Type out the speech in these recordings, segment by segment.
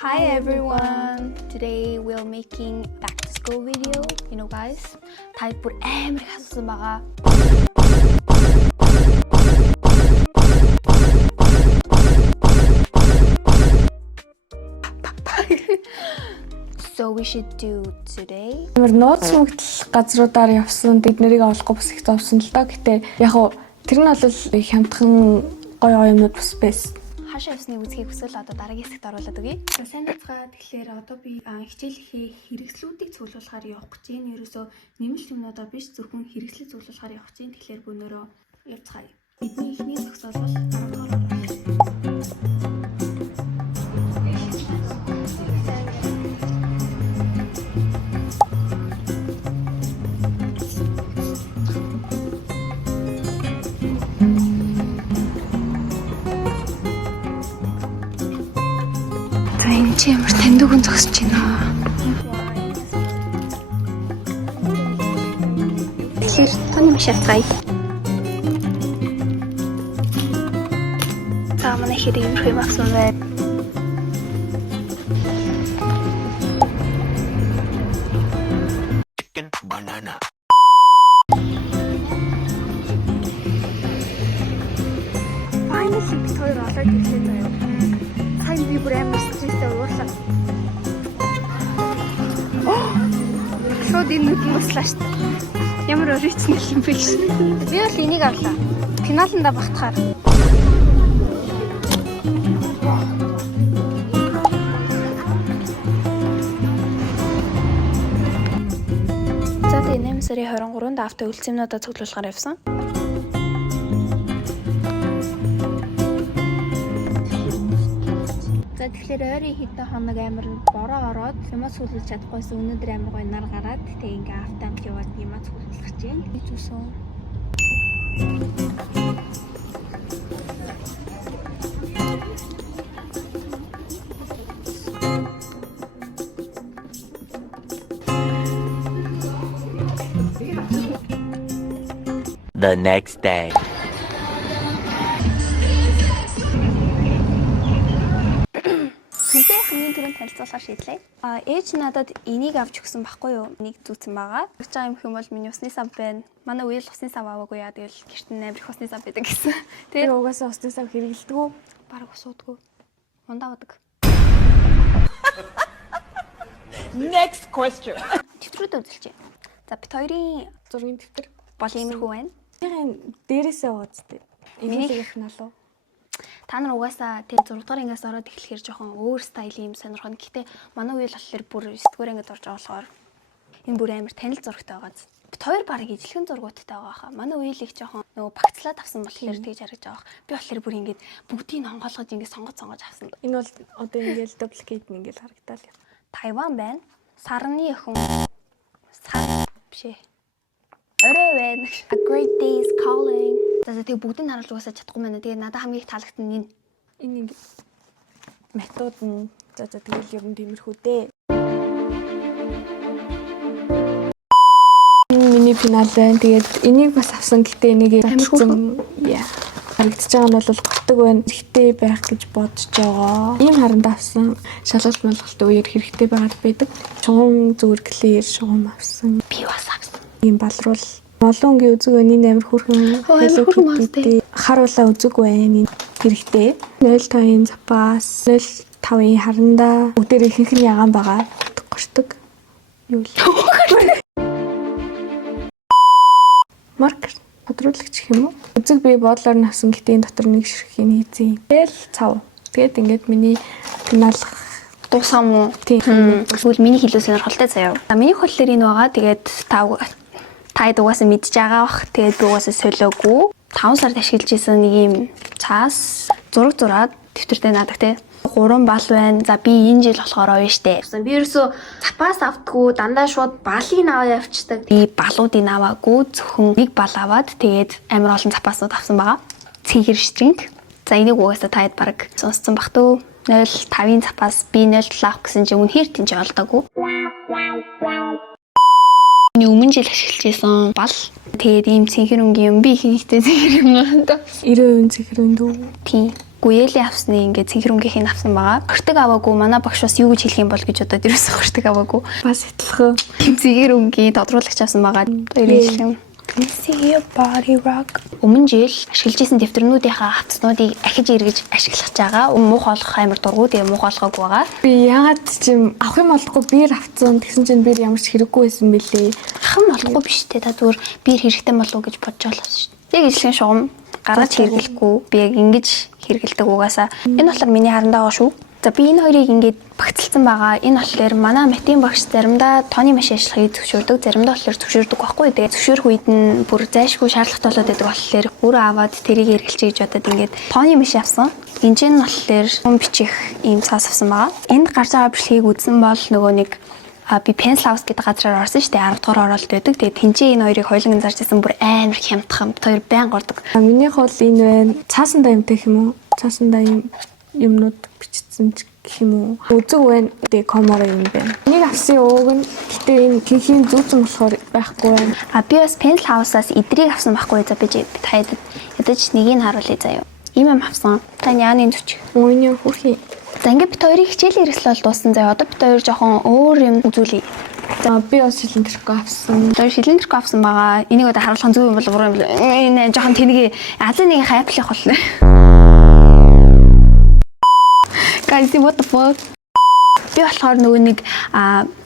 Hi everyone! Today we're making back to school video. You know guys, та бүр амар их асуусан байгаа. So we should do today. Амар нууц мөгдөл газруудаар явсан бид нарыг олохгүй бас их зовсон л доо. Гэтэ яг хуу тэр нь бол хямдхан гоё юмнууд бас байсан. Хаашаа явсныг үзхийг хүсвэл одоо дараагийн хэсэгт оруулаад өгье. Сайн бацгаа тэгэхээр одоо би хичээлийнхээ хэрэгслүүдийг цуглуулахаар явах гэж байна. Ерөөсөө нэмэлт юмнуудаа биш зөвхөн хэрэгслийг цуглуулахаар явах гэж байна. Тэгэхээр бүүнөрөө явцгаая. Бидний эхний зогсоол бол 10 дугаар Энэ чи ямар таньдугэн зогсож байна. Тэгэхээр таны маш яцгаая. За манай хэрэг юм хэм авсан бай. Chicken banana. Finally бид хоёр олоод ирлээ заяа. Сайн би бүр амар стресстэй уурлаа. Шууд энэ нүдэн услаа шүү дээ. Ямар оригинал юм бэ гэж. Би бол энийг авлаа. Финалында багтахаар. За тэгээ 8 сарын 23-нд автаа үлцэмнүүдээ цуглуулахаар явсан. За тэгэхээр ойрын хэдэн хоног амар бороо ороод юмаа цуглуулж чадахгүйсэн өнөөдөр амар гоё нар гараад тэгээ ингээ автаа яваад юмаа цуглуулах гэж байна. Би зүсэн. The next day. Тэгвэл хамгийн түрүүнд танилцуулахаар шийдлээ. Ээж надад энийг авч өгсөн байхгүй юу? Энийг зүүцэн байгаа. Гэж байгаа юм хэм бол миний усны сав байна. Манай үеэл усны сав аваагүй яа. Тэгэл гэрт нь амир их усны сав байдаг гэсэн. Тэр угаасаа усны сав хэрэглэдэг үү? Бараг ус уудгүй. Ундаа удаг. Next question. Төвтрүүд үзэлж байна. За бит хоёрын Зургийн дэвтэр бол иймэрхүү байна. яг дээрээсээ уузтай. Энийг их налуу. Та нар угаасаа тэр 6 дугаар ангиас ороод эхлэхээр жоохон өөр стилийн юм сонирхно. Гэхдээ манай үеэл болохоор бүр 9 дугаар ангид орж байгаа болохоор энэ бүр амар танил зурагтай байгаа. Бит хоёр баг ижилхэн зургуудтай байгаа хаа. Манай үеэл их жоохон нөгөө багцлаад авсан болохоор тэгж харагдаж байгаа. Би болохоор бүр ингэж бүгдийг хонгоолгож ингэж сонгож авсан. Энэ бол одоо ингээл дубликейт ингээл харагдал. Тайван байна. Сарны өхөн. Сар бишээ. Орой байна. A great day is calling. За тэг бүгдийг харуулж угаасаа чадахгүй байна. Тэгээ надад хамгийн их таалагдсан нь Энэ ингээд метод нь за тэгэл ер нь тиймэрхүү дээ. Миний финал байна. Тэгээд энийг бас авсан гэхдээ энийг амархан яа. Харагдаж байгаа нь бол готог байна. Хэрэгтэй байх гэж бодож байгаа. Ийм харанд авсан. Шалгалт малгалт үеэр хэрэгтэй байгаад байдаг. Шугам зүгээр клэр шугам авсан. би бас авсан. Ийм балруул олон өнгийн үзэг байна. Энэ амир хүрхэн хэлээ. Харуулаа үзэг байна. Хэрэгтэй. 0.5-ын запас, 0.5-ын харандаа бүгдээр ихэнх нь ягаан байгаа. Гортог. Юу л. Маркер бодруулагч гэх юм уу? Үзэг би бодлоор нь авсан гэтээ энэ дотор нэг ширхгийн хийзээ. Тэгэл цав. Тэгээд ингээд миний финалах Дуусаа мó? Тийм. Тэгвэл миний хэлүү сонирхолтой заяа. За минийх болохоор энэ байгаа. Тэгээд та угаасаа мэдж байгаа бах. Тэгээд би угаасаа солиогүй. 5 сард ашиглаж исэн нэг юм цаас зураг зураад дэвтэртэй наадаг те. 3 бал байна. За би энэ жил болохоор овё штэ. Би ерөөсөө запас автгүй дандаа шууд балыг аваа явчихдаг. Би балуудыг аваагүй зөвхөн нэг бал аваад тэгээд амар олон запаснууд авсан байгаа. Цэгэр штринг. За энийг угаасаа таад баг сонссон бах төө. 0.5-ын запас би 0.7 авах гэсэн чинь үнэхээр тийч олдоогүй. Өмнө жил ашиглаж байсан бал тэгээд ийм цэнхэр өнгийн юм би хийхтэй цэнхэр юм байна да. 90% цэнхэр үндүү. Тийм. гуэлийн авсны ингээд цэнхрүнгийнх нь авсан байгаа. Хортог аваагүй манай багш бас юу гэж хэлэх юм бол гэж бодоод ерөөсөө хортог аваагүй. Бас хэтлэхөө. Цэнхрүнгийн тодруулагч авсан байгаа. Хоёрын See your body rock. Өмнө жил ашиглаж исэн дэвтэрнүүдийнхаа хавцнуудыг ахиж эргэж ашиглах байгаа. Муухай олох амар дургу тэгээ муухай олгоогүй байгаа. Би яагаад чим авах юм болохгүй биер авцсан тэгсэн чинь биер ямар ч хэрэггүй байсан бэлээ. Ах юм болохгүй биш те. Та зүгээр биер хэрэгтэй болов уу гэж бодож олсон шүү дээ. Яг ижлэн шугам гаргаж хэрэглэхгүй. Би яг ингэж хэрэглэдэг угаасаа. Энэ болохоор миний харандаа байгаа шүү. За би энэ хоёрыг ингээд багцлсан байгаа. Энэ болохоор манай математикийн багш заримдаа тооны машин ажиллахыг зөвшөөрдөг, заримдаа болохоор зөвшөөрдөг байхгүй. Тэгээ зөвшөөрөх үед нь бүр зайлшгүй шаардлагатай болоод байдаг болохоор өөрөө аваад тэрийг эргэлцээ гэж бодоод ингээд тооны машин авсан. Энд нь болохоор ном бичих ийм цаас авсан байгаа. Энд гарч байгаа бичлэгийг үзсэн бол нөгөө нэг би pencil house гэдэг газраар орсон шүү дээ. 10 дугаар оролт байдаг. Тэгээд тэнцээ энэ хоёрыг хойлон зарж исэн бүр амар хямдхан. Тэр байнга ордог. Минийх бол энэ байна. Цаасан даимтай юм уу? Цаасан даим юмнууд бичсэн гэх юм уу? Үзэг байна. Тэгээ комоор юм байна. Нэг авсан ууг нь гэтээ энэ хийхийн зүүцэн болохоор байхгүй байна. Би бас pencil house-аас идрийг авсан байхгүй. За би таяд ядаж нэгийг харуулъя заяа. Ийм авсан. Таны яаны зүч. Өөний хөрхий. За ингээд бит хоёрын хичээл хэрэгсэл бол дууссан заяа. Одоо бит хоёр жоохон өөр юм үзүүлье. За би бас шилэн тэрхүү авсан. Тэр шилэн тэрхүү авсан байгаа. Энийг одоо харуулах зөв юм бол буруу юм бол энэ жоохон тэнэг азийн нэг хайплах боллоо. Guys, what the fuck? Би болохоор нөгөө нэг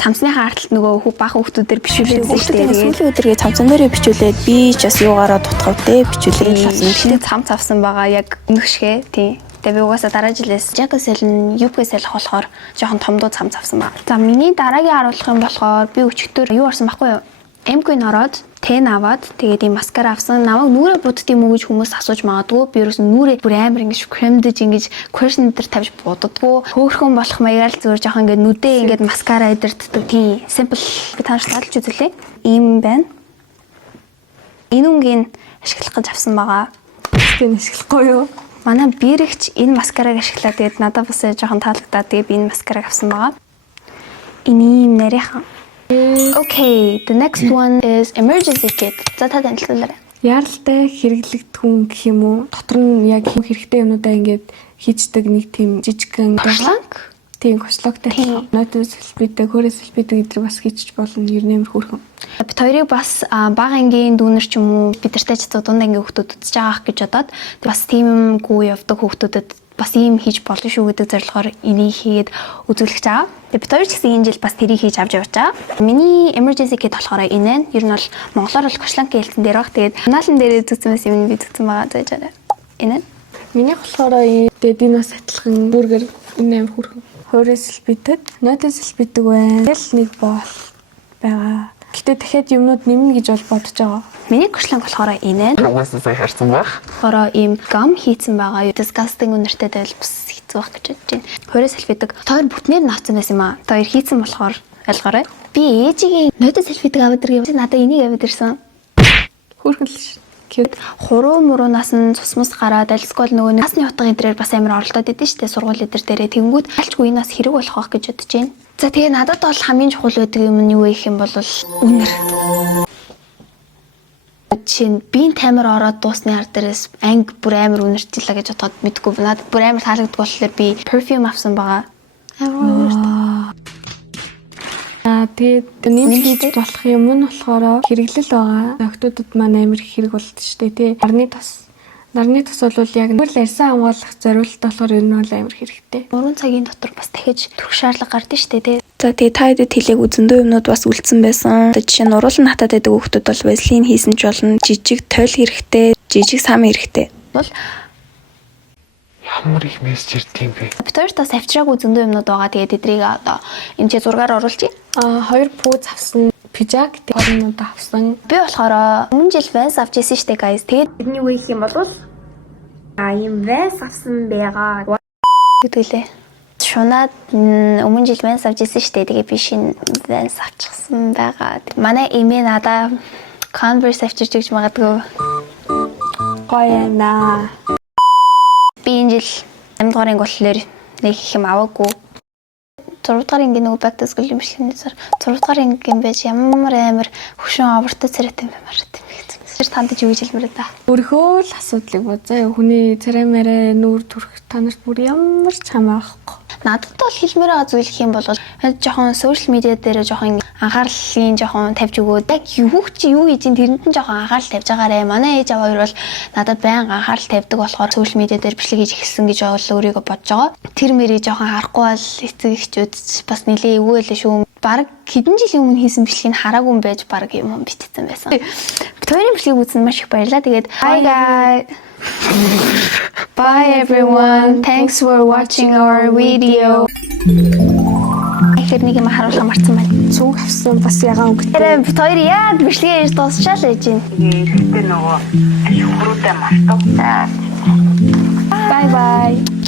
цамцныхаа арталт нөгөө бага хүүхдүүдээр бичүүлээд сүүлийн өдрөө цамцан дээрээ бичүүлээд би ч бас юугаараа тутгав те бичүүлээд авсан. Тэгэхээр цамц авсан байгаа яг өнөшгөө тий. Тэгээ би угаасаа дараа жилээс Jacques-эл нь UP-ээс л болохоор жоохон томдуу цамц авсан байна. За миний дараагийн харуулах юм болохоор би өчигдөр юу орсон байхгүй юу? MQ-н ороод тэн аваад тэгээд ийм маскара авсан. Намайг нүрээ будд юм уу гэж хүмүүс асууж магадгүй. Би ерөөс нүрээ бүр амар ингэж кремдэж ингэж question дээр тавьж будддгүй. Хөөхөн болох маягаар л зүгээр жоохон ингэ нүдээ ингэ маскара идэрддэг тийм simple би тааш таалж үзүүлээ. Ийм байна. Энэ үнгийн ашиглах гэж авсан байгаа. Тэн ашиглахгүй юу? Манай бирэгч энэ маскараг ашиглаад тэгээд надад бас жоохон таалагдаад тэгээд би энэ маскараг авсан байгаа. Энэ юм нарийнхан. Okay, the next one is emergency kit. За та танилцуулаарай. Яралтай хэрэглэгдэхүүн гэх юм уу? Дотор нь яг хэрэгтэй юмнуудаа ингээд хийждэг нэг тийм жижигхэн Гошлог? Тийм гошлогтой. Нотос хэлбэдэг, хөрөөс хэлбэдэг гэдэр бас хийчих болно. Ер нь амар хөөрхөн. Бид хоёрыг бас бага ангийн дүүнер ч юм уу бидэртэй ч дунд ангийн хүүхдүүд үзэж байгаах гэж бодоод бас тиймгүй явдаг хүүхдүүдэд бас ийм хийж болно шүү гэдэг зорилгоор энийг хийгээд үзүүлэх байгаа. Тэгээ бид хоёр ч гэсэн энэ жил бас тэрийг хийж авч явж байгаа. Миний emergency kit болохоор энэ нь. Ер нь бол монголоор бол кошланки хэлсэн дээр баг. Тэгээд каналын дээр зүгтсэн байсан юм би зүгтсэн байгаа зааж байгаа. Энэ. Миний болохоор тэгээд энэ бас адилхан бүргэр энэ амар хөөрхөн. Хөрөөс хэлбэдэг, нотос хэлбэдэг байна. Тэгэл нэг боол байгаа. Гэтэ дахиад юмнууд нэмнэ гэж бол бодож байгаа. Миний кошланк болохоор энэ. Угаасаа сая харсан байх. Болохоор ийм гам хийцэн байгаа. Disgusting үнэртэй байл бас хэцүү байх гэж бодож байна. Хөрөөс хэлбэдэг. Тоор бүтнээр нь авсан байсан юм аа. Тоор хийцэн болохоор ойлгоорой. Би ээжигийн нотос хэлбэдэг аваад ирсэн. Надаа энийг аваад ирсэн. Хөөрхөн л ш. Cute. Хуруу муруунаас нь цусмас гараад альскол нөгөө насны утга эдрээр бас амар оролдоод идэв штэ сургууль эдэр дээрээ тэнгүүд альчгүй энэ бас хэрэг болох байх гэж бодож байна. За тэгээ надад бол хамгийн чухал байдаг юм нь юу гэх юм бол үнэр. Чин биеийн таймер ороод дуусны ар дээрээс анги бүр амар үнэрчлээ гэж бодоод мэдгүй. Надад бүр амар таалагддаг болохоор би perfume авсан байгаа. Тэгээд нэмж хийж болох юм нь болохоор хэрэглэл байгаа. Октодод маань амар их хэрэг болд ч тий. Нарны тос бол яг нүүр ларсан хамгаалах зориулалт болохоор энэ бол амар хэрэгтэй. 3 цагийн дотор бас дахиж төрөх шаардлага гардаг шүү дээ тий. За тэгээ та хэдэд хэлээг зөндөө юмнууд бас үлдсэн байсан. Жишээ нь уруулан хатаад байдаг хүүхдүүд бол вазелин хийсэн ч болно. Жижиг тойл хэрэгтэй, жижиг сам хэрэгтэй. Бол Ямар их мессеж ирдэг юм бэ? Бид хоёрт бас авчираагүй зөндөө юмнууд байгаа. Тэгээд эдрийг одоо энэ чи зургаар оруулчих. 2 пүүз авсан, пижак тэрнүүд авсан. Би болохоор өмнө жил вэс авч ирсэн штэ guys. Тэгээд бидний үеийнх юм бол ийм вэс авсан байгаа. Гэдгэлээ. Шунаад өмнө жил вэс авч ирсэн штэ. Тэгээд би шинэ вэс авчихсан байгаа. Манай эмээ надаа Converse авчирч гэж магадгүй. Гоё наа. Би энэ жил 8 дугаар анги болохоор нэг их юм аваагүй. 6 дугаар анги нөгөө back to school юм биш л энэ сар. 6 дугаар анги юм байж ямар амар хөшөө авартай царайтай юм байна. Тэр танд ч юу гэж хэлмээр та. Өөрхөө л асуудлыг бодзаа. Хүний цараймаараа нүүр төрөх та нарт бүр ямар ч хамаахгүй. Надад бол хэлмээр байгаа зүйл гэх юм бол жоохон сошиал медиа дээр жоохон анхаарлын жоохон тавьж өгөөд яг юу хийж ин тэрэнд нь жоохон анхаарал тавьж байгаарэ. Манай ээж аваа хоёр бол надад байнга анхаарал тавьдаг болохоор сошиал медиа дээр бичлэг хийж эхэлсэн гэж өөрийгөө бодож байгаа. Тэр мэрийг жоохон харахгүй бол эцэг эхчүүд бас нилээ эвгүй байлаа шүү. Бараг хэдэн жилийн өмнө хийсэн бичлэгийг хараагүй юм байж бараг юм битсэн байсан. Хоёрын бичлэгийг үзсэн маш их баярлалаа. Тэгээд hi guys. Bye everyone. Thanks for watching our video. Эхлээд нэг юм харуулах марцсан байна. Цүнх авсан бас ягаан өнгөтэй. Тэр бид хоёр яг бичлэгээ хийж дуусчаал байж байна. Ихтэй нөгөө ашиг хүрээтэй мартав. Bye bye.